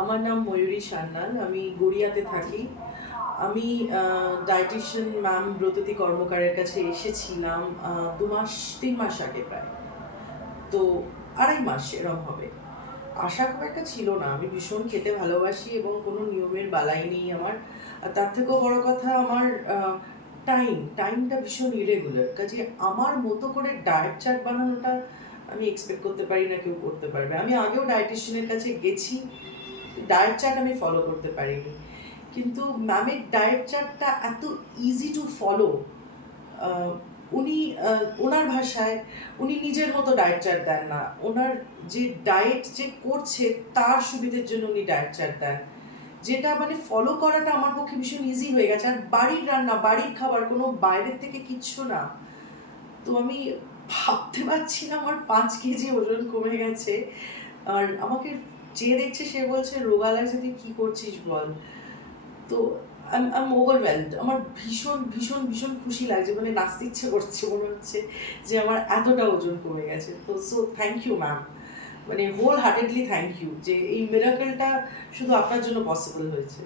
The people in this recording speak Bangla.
আমার নাম ময়ূরী সান্যাল, আমি গড়িয়াতে থাকি। আমি ডায়েটিশিয়ান ম্যাম ব্রততী কর্মকারের কাছে এসেছিলাম 2-3 মাস আগে প্রায়। তো 2.5 মাস এরম হবে। আশা খুব একটা ছিল না। আমি ভীষণ খেতে ভালোবাসি এবং কোনো নিয়মের বালাই নেই আমার। আর তার থেকেও বড় কথা আমার টাইমটা ভীষণ ইরেগুলার। কাজেই আমার মতো করে ডায়েট চার্ট বানানোটা আমি এক্সপেক্ট করতে পারি না কেউ করতে পারবে। আমি আগেও ডায়েটিশিয়ানের কাছে গেছি, ডায়েট চার্ট আমি ফলো করতে পারিনি, কিন্তু ম্যামের ডায়েট চার্টটা এত ইজি টু ফলো। উনি ওনার ভাষায় উনি নিজের মতো ডায়েট চার্ট দেন না, ওনার যে ডায়েট যে করছে তার সুবিধের জন্য উনি ডায়েট চার্ট দেন, যেটা মানে ফলো করাটা আমার পক্ষে ভীষণ ইজি হয়ে গেছে। আর বাড়ির রান্না, বাড়ির খাবার, কোনো বাইরের থেকে কিচ্ছু না। তো আমি ভাবতে পারছি না আমার 5 কেজি ওজন কমে গেছে। আর আমাকে যে দেখছে সে বলছে, রোগা লাগছে, তুই কি করছিস বল। তো আই এম ওভারওয়েলড। আমার ভীষণ ভীষণ ভীষণ খুশি লাগছে, মানে নাচতে ইচ্ছে করছে, মনে হচ্ছে যে আমার এতটা ওজন কমে গেছে। তো থ্যাংক ইউ ম্যাম, মানে হোল হার্টেডলি থ্যাংক ইউ যে এই মিরাকেলটা শুধু আপনার জন্য পসিবল হয়েছে।